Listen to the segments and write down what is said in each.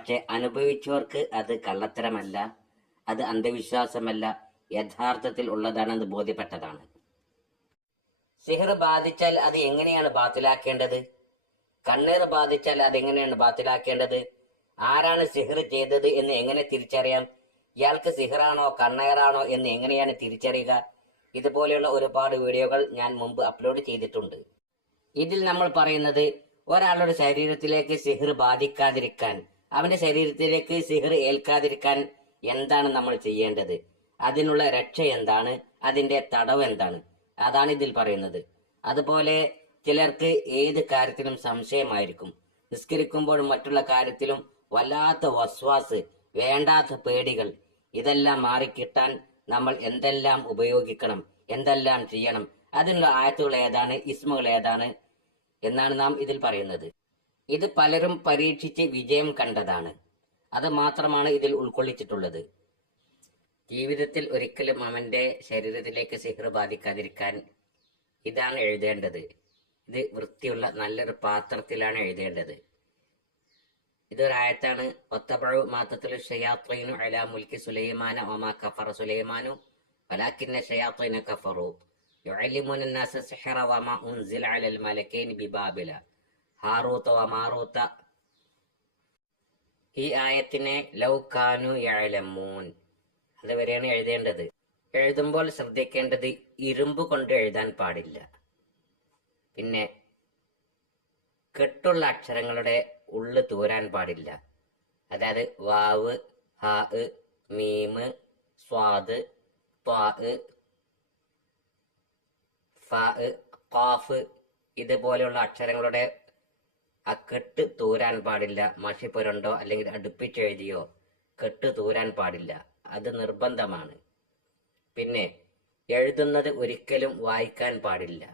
പക്ഷെ അനുഭവിച്ചവർക്ക് അത് കള്ളത്തരമല്ല അത് അന്ധവിശ്വാസമല്ല യഥാർത്ഥത്തിൽ ഉള്ളതാണെന്ന് ബോധ്യപ്പെട്ടതാണ്. സിഹർ ബാധിച്ചാൽ അത് എങ്ങനെയാണ് ബാത്തിലാക്കേണ്ടത്? കണ്ണീർ ബാധിച്ചാൽ അത് എങ്ങനെയാണ് ബാത്തിലാക്കേണ്ടത്? ആരാണ് സിഹർ ചെയ്തത് എന്ന് എങ്ങനെ തിരിച്ചറിയാം? ഇയാൾക്ക് സിഹറാണോ കണ്ണേറാണോ എന്ന് എങ്ങനെയാണ് തിരിച്ചറിയുക? ഇതുപോലെയുള്ള ഒരുപാട് വീഡിയോകൾ ഞാൻ മുമ്പ് അപ്ലോഡ് ചെയ്തിട്ടുണ്ട്. ഇതിൽ നമ്മൾ പറയുന്നത് ഒരാളുടെ ശരീരത്തിലേക്ക് സിഹർ ബാധിക്കാതിരിക്കാൻ അവന്റെ ശരീരത്തിലേക്ക് സിഹർ ഏൽക്കാതിരിക്കാൻ എന്താണ് നമ്മൾ ചെയ്യേണ്ടത്? അതിനുള്ള രക്ഷ എന്താണ്? അതിന്റെ തടവ് എന്താണ്? അതാണ് ഇതിൽ പറയുന്നത്. അതുപോലെ ചിലർക്ക് ഏത് കാര്യത്തിലും സംശയമായിരിക്കും. നിസ്കരിക്കുമ്പോഴും മറ്റുള്ള കാര്യത്തിലും വല്ലാത്ത വസ്വാസ് വേണ്ടാത്ത പേടികൾ ഇതെല്ലാം മാറിക്കിട്ടാൻ നമ്മൾ എന്തെല്ലാം ഉപയോഗിക്കണം എന്തെല്ലാം ചെയ്യണം അതിനുള്ള ആയത്തുകൾ ഏതാണ് ഇസ്മുകൾ ഏതാണ് എന്നാണ് നാം ഇതിൽ പറയുന്നത്. ഇത് പലരും പരീക്ഷിച്ച് വിജയം കണ്ടതാണ്. അത് മാത്രമാണ് ഇതിൽ ഉൾക്കൊള്ളിച്ചിട്ടുള്ളത്. ജീവിതത്തിൽ ഒരിക്കലും അവന്റെ ശരീരത്തിലേക്ക് സിഹർ ബാധിക്കാതിരിക്കാൻ ഇതാണ് എഴുതേണ്ടത്. ഇത് വൃത്തിയുള്ള നല്ലൊരു പാത്രത്തിലാണ് എഴുതേണ്ടത്. ഇതൊരായത്താണ് ഒത്തപഴു മാത്രത്തിൽ ഷയാത്വയിനു അല മുൽക്കി സുലൈമാന ഒമാ കഫർ സുലൈമാനു വലാക്കിന്ന ഷയാത്വയിന കഫറു. യുഅലിമുൻ നാസ സിഹറ വമാ ഉൻസില അലൽ മലക്കൈൻ ബിബാബില. ഹാറൂത്ത വമാറൂത്ത ഈ ആയത്തിനെ ലൗ ലൗകാനു യഅലമൂൻ. അതുവരെയാണ് എഴുതേണ്ടത്. എഴുതുമ്പോൾ ശ്രദ്ധിക്കേണ്ടത് ഇരുമ്പ് കൊണ്ട് എഴുതാൻ പാടില്ല. പിന്നെ കെട്ടുള്ള അക്ഷരങ്ങളുടെ ഉള്ളു തൂരാൻ പാടില്ല. അതായത് വാവ് ഹാ മീമ് സ്വാദ് ത്വാ ഫ ഇതുപോലെയുള്ള അക്ഷരങ്ങളുടെ ആ കെട്ട് തൂരാൻ പാടില്ല. മഷി പുരണ്ടോ അല്ലെങ്കിൽ അടുപ്പിച്ചെഴുതിയോ കെട്ട് തൂരാൻ പാടില്ല. അത് നിർബന്ധമാണ്. പിന്നെ എഴുതുന്നത് ഒരിക്കലും വായിക്കാൻ പാടില്ല.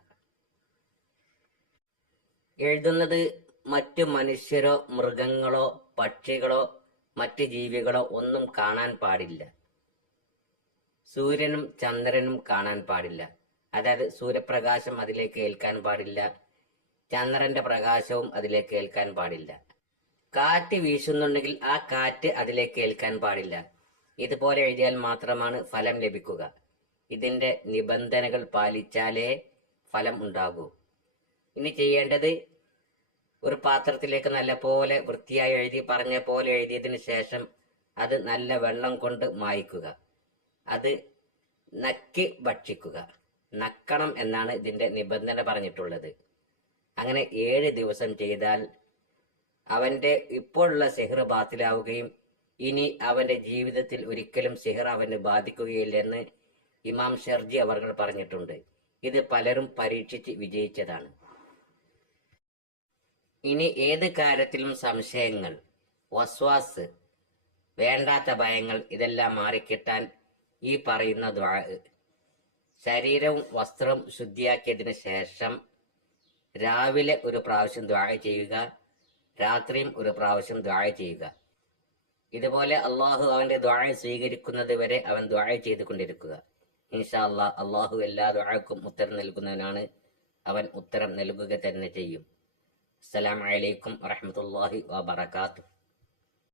എഴുതുന്നത് മറ്റു മനുഷ്യരോ മൃഗങ്ങളോ പക്ഷികളോ മറ്റ് ജീവികളോ ഒന്നും കാണാൻ പാടില്ല. സൂര്യനും ചന്ദ്രനും കാണാൻ പാടില്ല. അതായത് സൂര്യപ്രകാശം അതിലേക്ക് ഏൽക്കാൻ പാടില്ല. ചന്ദ്രന്റെ പ്രകാശവും അതിലേക്ക് ഏൽക്കാൻ പാടില്ല. കാറ്റ് വീശുന്നുണ്ടെങ്കിൽ ആ കാറ്റ് അതിലേക്ക് ഏൽക്കാൻ പാടില്ല. ഇതുപോലെ എഴുതിയാൽ മാത്രമാണ് ഫലം ലഭിക്കുക. ഇതിന്റെ നിബന്ധനകൾ പാലിച്ചാലേ ഫലം ഉണ്ടാകൂ. ഇനി ചെയ്യേണ്ടത് ഒരു പാത്രത്തിലേക്ക് നല്ല പോലെ വൃത്തിയായി എഴുതി പറഞ്ഞ പോലെ എഴുതിയതിന് ശേഷം അത് നല്ല വെള്ളം കൊണ്ട് മായ്ക്കുക. അത് നക്കി ഭക്ഷിക്കുക. നക്കണം എന്നാണ് ഇതിന്റെ നിബന്ധന പറഞ്ഞിട്ടുള്ളത്. അങ്ങനെ ഏഴ് ദിവസം ചെയ്താൽ അവന്റെ ഇപ്പോഴുള്ള സിഹർ ബാത്തിലാവുകയും ഇനി അവന്റെ ജീവിതത്തിൽ ഒരിക്കലും സിഹർ അവന് ബാധിക്കുകയില്ലെന്ന് ഇമാം ഷെർജി അവർ പറഞ്ഞിട്ടുണ്ട്. ഇത് പലരും പരീക്ഷിച്ച് വിജയിച്ചതാണ്. ഇനി ഏത് കാര്യത്തിലും സംശയങ്ങൾ വസ്വാസ് വേണ്ടാത്ത ഭയങ്ങൾ ഇതെല്ലാം മാറിക്കിട്ടാൻ ഈ പറയുന്ന ശരീരവും വസ്ത്രവും ശുദ്ധിയാക്കിയതിനു ശേഷം രാവിലെ ഒരു പ്രാവശ്യം ദ്വാഴ ചെയ്യുക രാത്രിയും ഒരു പ്രാവശ്യം ദ്വാഴ ചെയ്യുക. ഇതുപോലെ അള്ളാഹു അവന്റെ ദ്വാഴ സ്വീകരിക്കുന്നത് വരെ അവൻ ദ്വാഴ ചെയ്തുകൊണ്ടിരിക്കുക. ഇൻഷാ അള്ളാഹ് അള്ളാഹു എല്ലാ ദ്വാഴക്കും ഉത്തരം നൽകുന്നവനാണ്. അവൻ ഉത്തരം നൽകുക തന്നെ ചെയ്യും. അസ്സലാമലൈക്കും വറഹമത്തല്ലാഹി വാബർക്കാത്തു